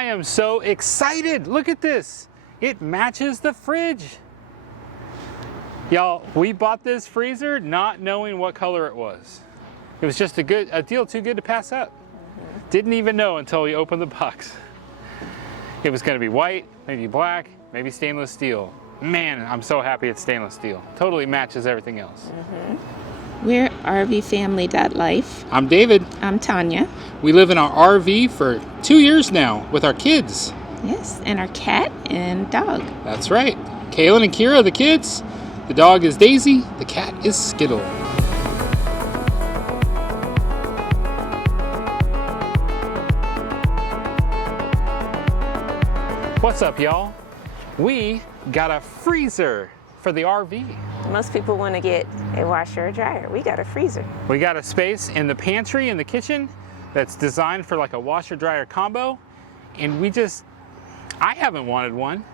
I am so excited. Look at this. It matches the fridge. Y'all, we bought this freezer not knowing what color it was. It was just a deal too good to pass up. Didn't even know until we opened the box. It was going to be white, maybe black, maybe stainless steel. Man, I'm so happy it's stainless steel. Totally matches everything else. We're RV Family.Life. I'm David. I'm Tanya. We live in our RV for 2 years now with our kids. Yes, and our cat and dog. That's right. Kaylin and Kira, the kids. The dog is Daisy. The cat is Skittle. What's up, y'all? We got a freezer for the RV. Most people want to get a washer or dryer. We got a freezer. We got a space in the pantry in the kitchen that's designed for like a washer dryer combo. And I haven't wanted one.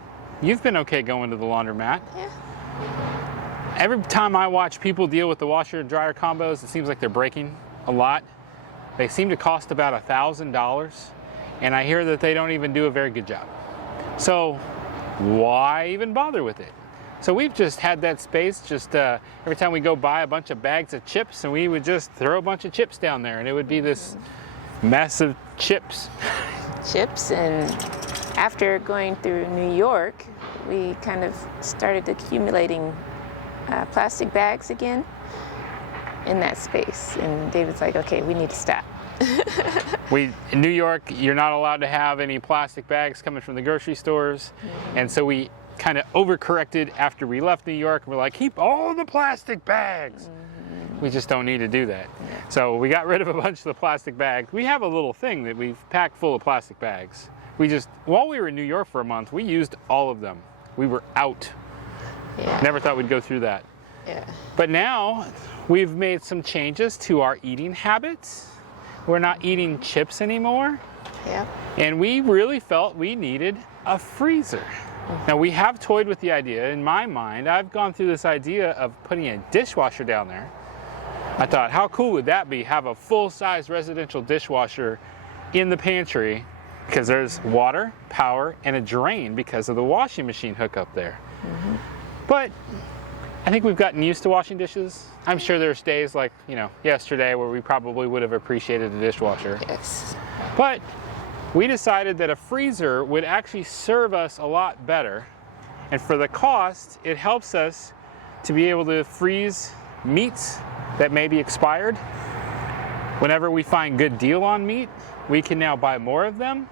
You've been okay going to the laundromat. Yeah. Every time I watch people deal with the washer and dryer combos, it seems like they're breaking a lot. They seem to cost about $1,000. And I hear that they don't even do a very good job. So why even bother with it? So we've just had that space, every time we go buy a bunch of bags of chips, and we would just throw a bunch of chips down there, and it would be this mess of chips. Chips, and after going through New York, we kind of started accumulating plastic bags again in that space. And David's like, okay, we need to stop. In New York, you're not allowed to have any plastic bags coming from the grocery stores. And so we kind of overcorrected after we left New York. We're like, keep all the plastic bags. We just don't need to do that. So we got rid of a bunch of the plastic bags. We have a little thing that we've packed full of plastic bags. While we were in New York for a month, we used all of them. We were out. Yeah. Never thought we'd go through that. Yeah. But now we've made some changes to our eating habits. We're not eating chips anymore. Yeah. And we really felt we needed a freezer. Now we have toyed with the idea. In my mind, I've gone through this idea of putting a dishwasher down there. I thought, how cool would that be? Have a full-size residential dishwasher in the pantry, because there's water, power, and a drain because of the washing machine hookup there. But I think we've gotten used to washing dishes. I'm sure there's days like, yesterday where we probably would have appreciated a dishwasher. Yes. But we decided that a freezer would actually serve us a lot better. And for the cost, it helps us to be able to freeze meats that may be expired. Whenever we find good deal on meat, we can now buy more of them.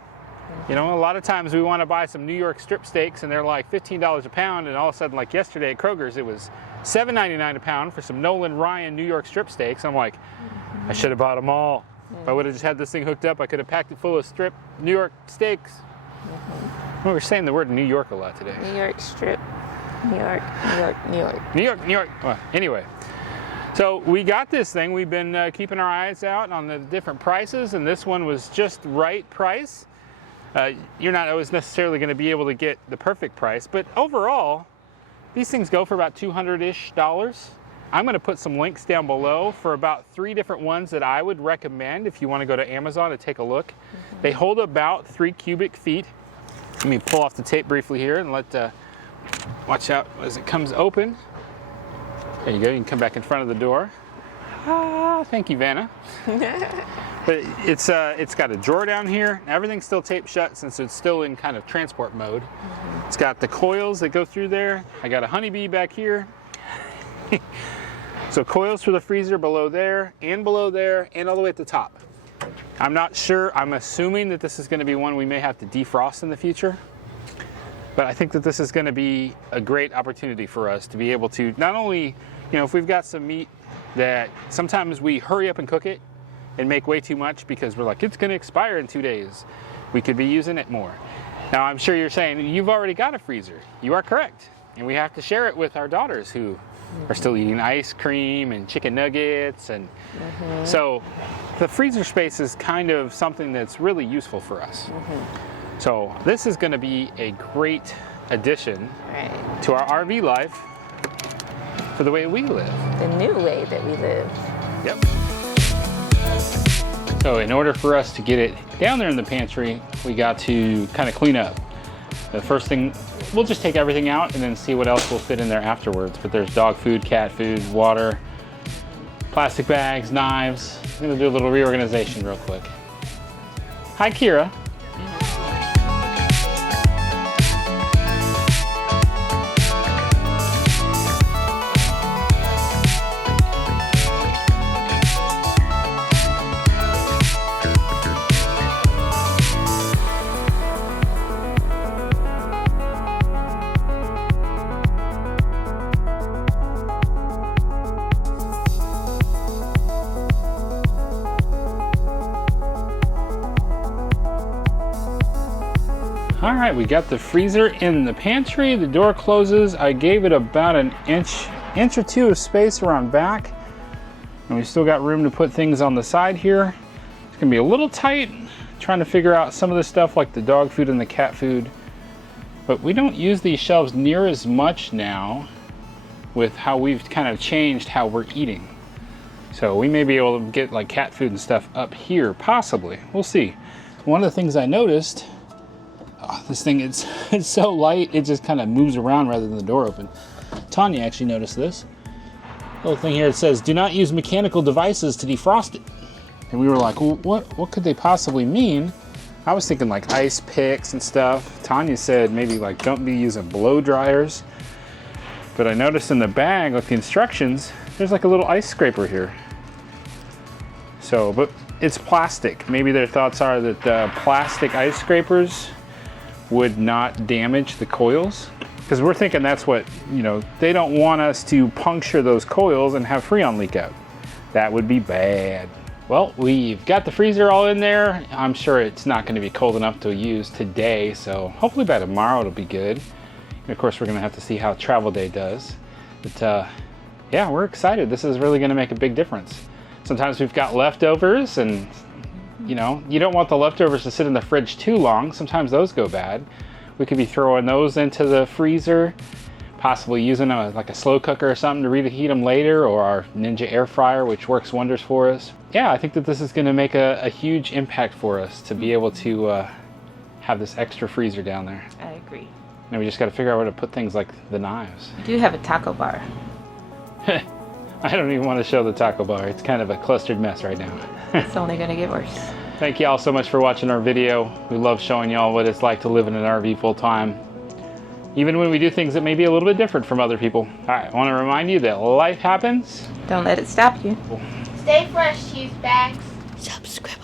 A lot of times we want to buy some New York strip steaks and they're like $15 a pound, and all of a sudden, like yesterday at Kroger's, it was $7.99 a pound for some Nolan Ryan New York strip steaks. I'm like, I should have bought them all. If I would have just had this thing hooked up, I could have packed it full of strip New York steaks. We're saying the word New York a lot today. New York strip. New York, New York, New York. New York, New York. Well, anyway. So we got this thing. We've been keeping our eyes out on the different prices, and this one was just right price. You're not always necessarily going to be able to get the perfect price, but overall, these things go for about $200-ish. I'm going to put some links down below for about 3 different ones that I would recommend if you want to go to Amazon and take a look. They hold about 3 cubic feet. Let me pull off the tape briefly here and watch out as it comes open. There you go, you can come back in front of the door. Thank you, Vanna. But it's got a drawer down here. Everything's still taped shut since it's still in kind of transport mode. It's got the coils that go through there. I got a honeybee back here. So coils for the freezer below there, and all the way at the top. I'm not sure. I'm assuming that this is going to be one we may have to defrost in the future. But I think that this is going to be a great opportunity for us to be able to not only, if we've got some meat that sometimes we hurry up and cook it and make way too much because we're like, it's going to expire in 2 days. We could be using it more. Now, I'm sure you're saying, you've already got a freezer. You are correct. And we have to share it with our daughters who are still eating ice cream and chicken nuggets. And so the freezer space is kind of something that's really useful for us. So this is going to be a great addition to our RV life for the way we live. The new way that we live. Yep. So in order for us to get it down there in the pantry, we got to kind of clean up. The first thing, we'll just take everything out and then see what else will fit in there afterwards. But there's dog food, cat food, water, plastic bags, knives. I'm gonna do a little reorganization real quick. Hi, Kira. All right, we got the freezer in the pantry. The door closes. I gave it about an inch or two of space around back. And we still got room to put things on the side here. It's gonna be a little tight, trying to figure out some of the stuff like the dog food and the cat food. But we don't use these shelves near as much now with how we've kind of changed how we're eating. So we may be able to get like cat food and stuff up here, possibly. We'll see. One of the things I noticed, this thing, it's so light, it just kind of moves around rather than the door open. Tanya actually noticed this. Little thing here, it says, do not use mechanical devices to defrost it. And we were like, well, what could they possibly mean? I was thinking like ice picks and stuff. Tanya said maybe like don't be using blow dryers. But I noticed in the bag with the instructions, there's like a little ice scraper here. So, but it's plastic. Maybe their thoughts are that plastic ice scrapers would not damage the coils, because we're thinking that's what, you know, they don't want us to puncture those coils and have Freon leak out. That would be bad. Well, we've got the freezer all in there. I'm sure it's not going to be cold enough to use today, so hopefully by tomorrow it'll be good. And of course we're going to have to see how travel day does. But yeah, we're excited. This is really going to make a big difference. Sometimes we've got leftovers, and you know, you don't want the leftovers to sit in the fridge too long. Sometimes those go bad. We could be throwing those into the freezer, possibly using like a slow cooker or something to reheat them later, or our Ninja air fryer, which works wonders for us. Yeah, I think that this is going to make a huge impact for us to be able to have this extra freezer down there. I agree. And we just got to figure out where to put things like the knives. We do have a taco bar. I don't even want to show the taco bar. It's kind of a clustered mess right now. It's only going to get worse. Thank y'all so much for watching our video. We love showing y'all what it's like to live in an RV full time, even when we do things that may be a little bit different from other people. All right, I want to remind you that life happens. Don't let it stop you. Stay fresh, use bags. Subscribe.